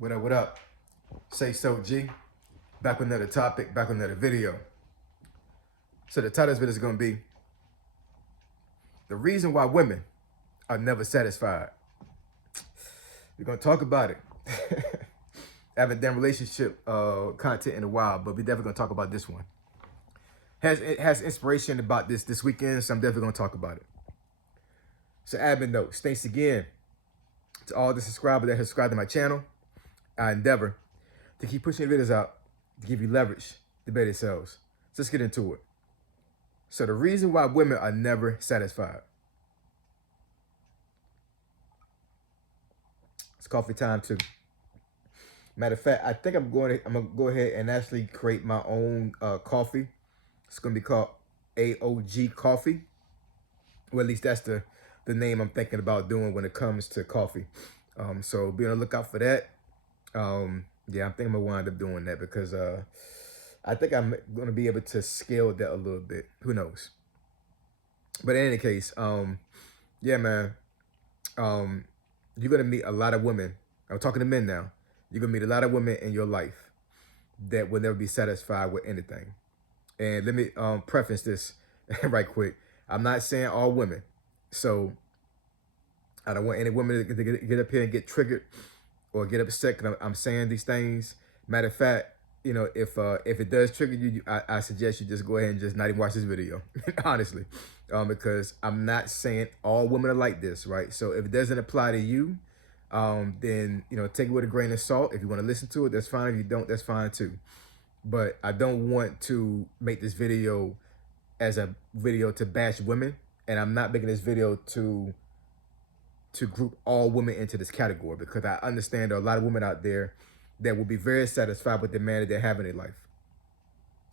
What up, what up? Say so, G. Back with another topic, back with another video. So the title of this video is going to be the reason why women are never satisfied. We're going to talk about it. I haven't done relationship content in a while, but we're definitely going to talk about this one. It has inspiration about this weekend, so I'm definitely going to talk about it. So admin notes, thanks again to all the subscribers that have subscribed to my channel. I endeavor to keep pushing videos out to give you leverage to better yourselves. So let's get into it. So the reason why women are never satisfied. It's coffee time too. Matter of fact, I think I'm gonna go ahead and actually create my own coffee. It's gonna be called AOG Coffee. Well, at least that's the name I'm thinking about doing when it comes to coffee. So be on the lookout for that. Yeah, I think I'm gonna wind up doing that because I think I'm gonna be able to scale that a little bit. Who knows? But in any case, yeah, man, you're gonna meet a lot of women. I'm talking to men now. You're gonna meet a lot of women in your life that will never be satisfied with anything. And let me preface this right quick. I'm not saying all women. So I don't want any women to get up here and get triggered or get upset because I'm saying these things. Matter of fact, you know, if it does trigger you, I suggest you just go ahead and just not even watch this video, honestly, because I'm not saying all women are like this, right? So if it doesn't apply to you, then, you know, take it with a grain of salt. If you want to listen to it, that's fine. If you don't, that's fine too. But I don't want to make this video as a video to bash women, and I'm not making this video to group all women into this category, because I understand there are a lot of women out there that will be very satisfied with the man that they have in their life.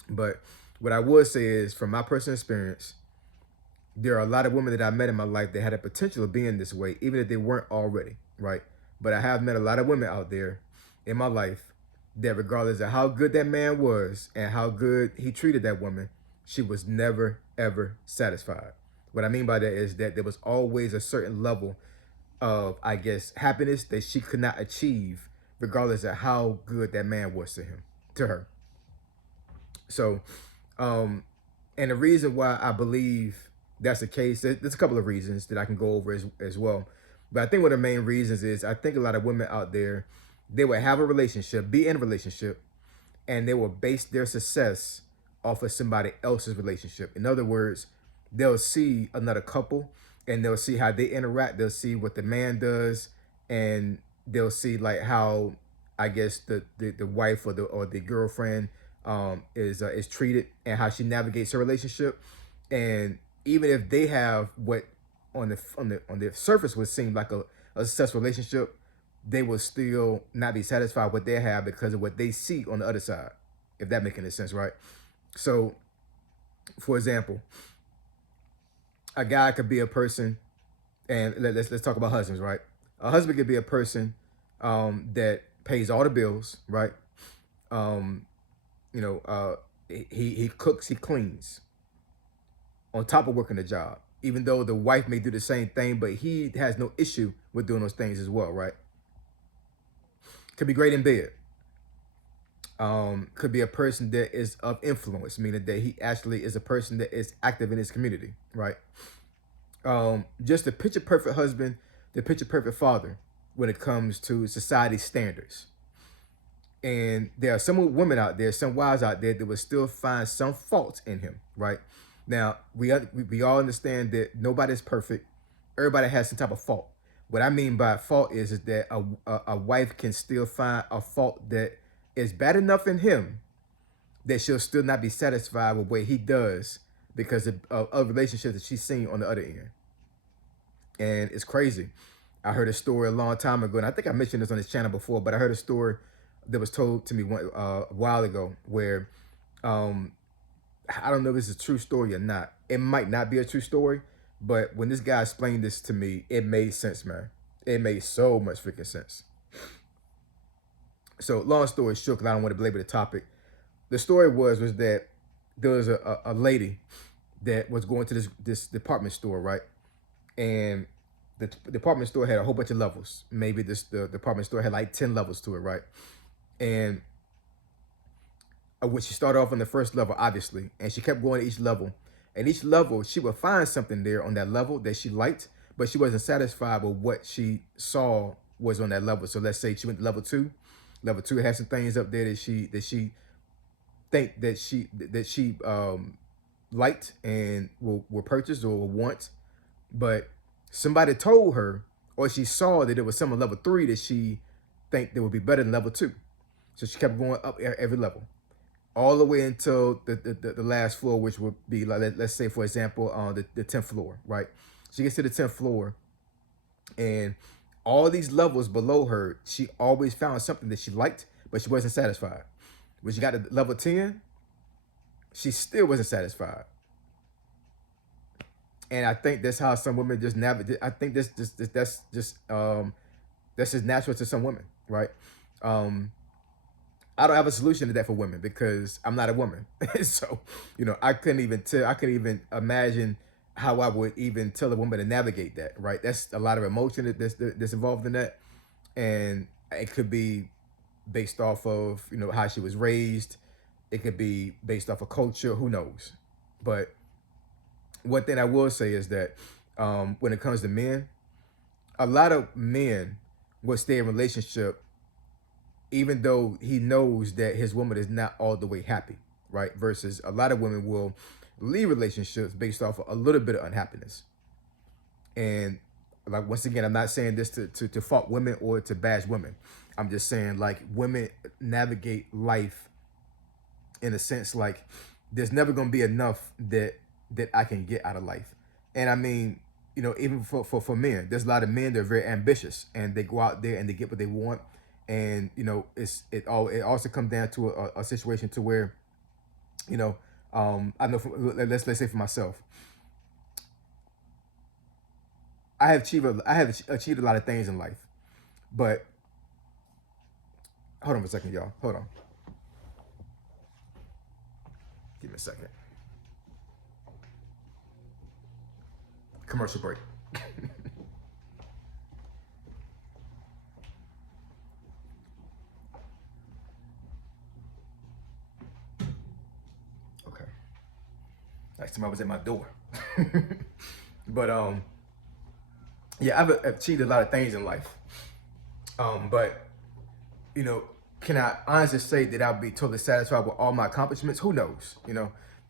But what I would say is, from my personal experience, there are a lot of women that I met in my life that had a potential of being this way, even if they weren't already, right? But I have met a lot of women out there in my life that, regardless of how good that man was and how good he treated that woman, she was never, ever satisfied. What I mean by that is that there was always a certain level of, I guess, happiness that she could not achieve, regardless of how good that man was to her. So, and the reason why I believe that's the case, there's a couple of reasons that I can go over as well. But I think one of the main reasons is, I think a lot of women out there, they will have a relationship, be in a relationship, and they will base their success off of somebody else's relationship. In other words, they'll see another couple and they'll see how they interact. They'll see what the man does, and they'll see like how, I guess, the wife or the girlfriend is treated, and how she navigates her relationship. And even if they have what on the surface would seem like a successful relationship, they will still not be satisfied with what they have because of what they see on the other side, if that makes any sense, right? So, for example, a guy could be a person, and let's talk about husbands, right? A husband could be a person that pays all the bills, right? Um, you know, he cooks, he cleans, on top of working a job. Even though the wife may do the same thing, but he has no issue with doing those things as well, right? Could be great in bed. Could be a person that is of influence, meaning that he actually is a person that is active in his community, right? Just the picture perfect husband, the picture perfect father when it comes to society standards. And there are some women out there, some wives out there, that will still find some faults in him, right? Now, we all understand that nobody's perfect. Everybody has some type of fault. What I mean by fault is that a wife can still find a fault that is bad enough in him that she'll still not be satisfied with what he does because of relationships that she's seen on the other end. And it's crazy. I heard a story a long time ago, and I think I mentioned this on this channel before, but I heard a story that was told to me a while ago where, I don't know if this is a true story or not. It might not be a true story, but when this guy explained this to me, it made sense, man. It made so much freaking sense. So long story short, because I don't want to belabor the topic, the story was that there was a lady that was going to this department store, right? And the department store had a whole bunch of levels. Maybe the department store had like 10 levels to it, right? And when she started off on the first level, obviously, and she kept going to each level. And each level, she would find something there on that level that she liked, but she wasn't satisfied with what she saw was on that level. So let's say she went to level two. Level two had some things up there that she think that she liked and will purchase or will want, but somebody told her or she saw that it was some on level three that she think that would be better than level two. So she kept going up every level all the way until the last floor, which would be like, let's say, for example, the 10th floor, right? She gets to the 10th floor, and all these levels below her, she always found something that she liked, but she wasn't satisfied. When she got to level 10, she still wasn't satisfied. And I think that's how some women just navigate. I think that's just natural to some women, right? Um, I don't have a solution to that for women because I'm not a woman. So, I couldn't even tell, I couldn't even imagine how I would even tell a woman to navigate that, right? That's a lot of emotion that's involved in that. And it could be based off of, how she was raised. It could be based off of culture, who knows? But one thing I will say is that when it comes to men, a lot of men will stay in a relationship even though he knows that his woman is not all the way happy, right? Versus a lot of women will leave relationships based off of a little bit of unhappiness. And like, once again, I'm not saying this to fault women or to bash women. I'm just saying, like, women navigate life in a sense like there's never gonna be enough that I can get out of life. And I mean, even for men, there's a lot of men that are very ambitious and they go out there and they get what they want. And it also comes down to a situation to where, I know let's say for myself, I have achieved a lot of things in life, but hold on for a second, y'all. Hold on, give me a second. Commercial break. Okay. Next time I was at my door. But yeah, I've achieved a lot of things in life. But you know, can I honestly say that I'll be totally satisfied with all my accomplishments? Who knows?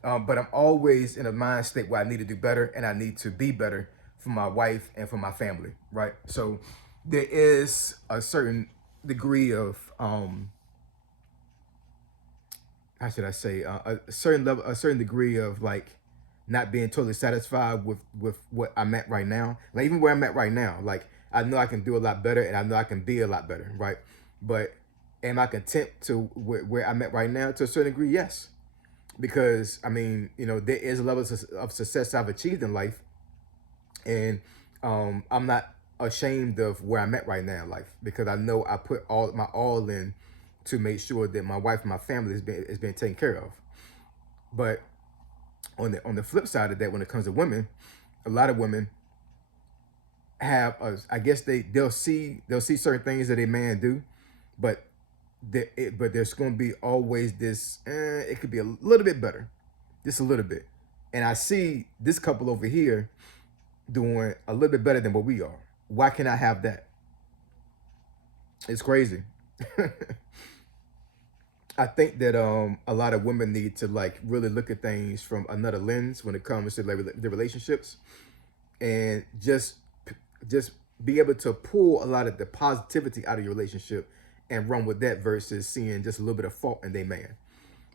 But I'm always in a mind state where I need to do better and I need to be better for my wife and for my family, right? So there is a certain degree of how should I say, a certain level, a certain degree of like not being totally satisfied with what I'm at right now. Like, even where I'm at right now, like, I know I can do a lot better and I know I can be a lot better, right? But am I content to where I'm at right now? To a certain degree, yes, because I mean, there is a level of success I've achieved in life, and I'm not ashamed of where I'm at right now in life because I know I put all my all in to make sure that my wife and my family is being taken care of. But on the flip side of that, when it comes to women, a lot of women have I guess they'll see certain things that a man do, but but there's going to be always this. It could be a little bit better, just a little bit. And I see this couple over here doing a little bit better than what we are. Why can't I have that? It's crazy. I think that a lot of women need to like really look at things from another lens when it comes to like the relationships, and just be able to pull a lot of the positivity out of your relationship and run with that versus seeing just a little bit of fault in their man.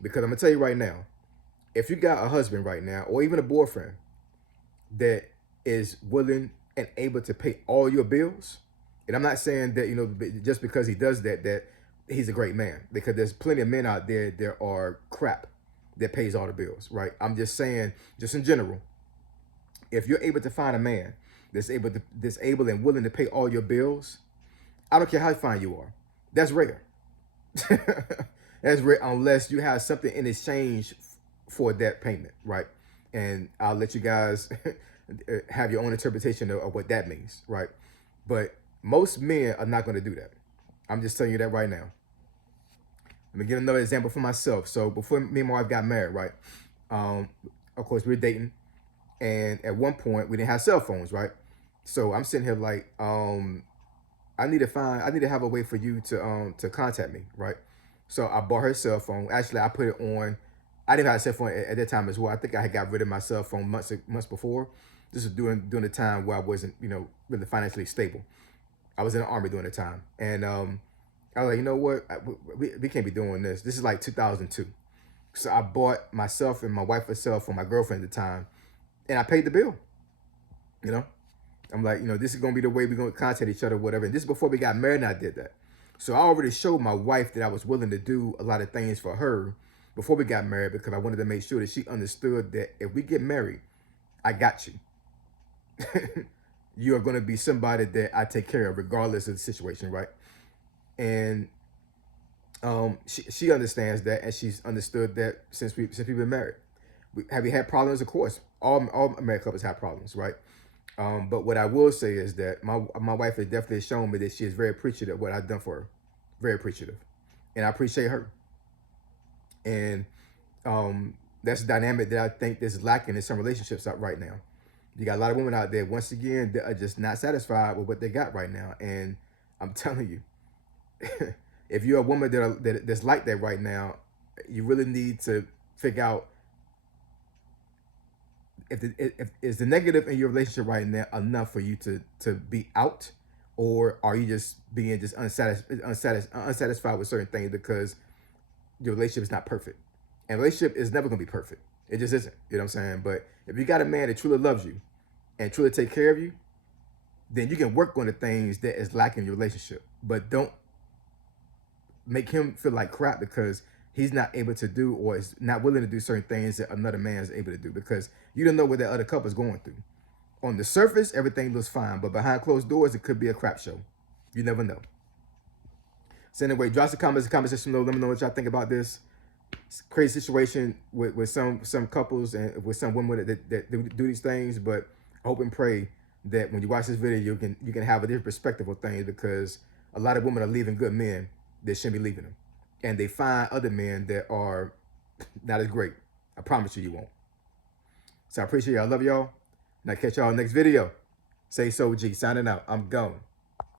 Because I'm gonna tell you right now, if you got a husband right now or even a boyfriend that is willing and able to pay all your bills, and I'm not saying that just because he does that he's a great man, because there's plenty of men out there that are crap that pays all the bills, right? I'm just saying, just in general, if you're able to find a man that's able and willing to pay all your bills, I don't care how fine you are. That's rare. That's rare unless you have something in exchange for that payment, right? And I'll let you guys have your own interpretation of what that means, right? But most men are not going to do that. I'm just telling you that right now. Let me give another example for myself. So before me and my wife got married, right? Um, of course, we were dating, and at one point we didn't have cell phones, right? So I'm sitting here like, I need to have a way for you to contact me, right? So I bought her cell phone. Actually, I put it on. I didn't have a cell phone at that time as well. I think I had got rid of my cell phone months before. This was during the time where I wasn't, really financially stable. I was in the army during the time, and I was like, you know what, we can't be doing this. This is like 2002. So I bought myself and my wife a cell phone, my girlfriend at the time, and I paid the bill. You know, I'm like, this is gonna be the way we're gonna contact each other, whatever. And this is before we got married, and I did that. So I already showed my wife that I was willing to do a lot of things for her before we got married because I wanted to make sure that she understood that if we get married, I got you. You are going to be somebody that I take care of regardless of the situation, right? And she understands that, and she's understood that since we've been married. Have we had problems? Of course, all married couples have problems, right? But what I will say is that my wife has definitely shown me that she is very appreciative of what I've done for her, very appreciative, and I appreciate her. And that's a dynamic that I think is lacking in some relationships out right now. You got a lot of women out there, once again, that are just not satisfied with what they got right now. And I'm telling you, if you're a woman that's like that right now, you really need to figure out if is the negative in your relationship right now enough for you to be out, or are you just being just unsatisfied with certain things because your relationship is not perfect, and relationship is never gonna be perfect. It just isn't. You know what I'm saying? But if you got a man that truly loves you and truly take care of you, then you can work on the things that is lacking in your relationship. But don't make him feel like crap because he's not able to do or is not willing to do certain things that another man is able to do, because you don't know what that other couple is going through. On the surface, everything looks fine, but behind closed doors, it could be a crap show. You never know. So anyway, drop some comments in the comment section below. Let me know what y'all think about this crazy situation with some couples and with some women that do these things. But I hope and pray that when you watch this video, you can have a different perspective of things, because a lot of women are leaving good men that shouldn't be leaving them, and they find other men that are not as great. I promise you, you won't. So I appreciate y'all. I love y'all. And I'll catch y'all next video. Say so, G. Signing out. I'm gone.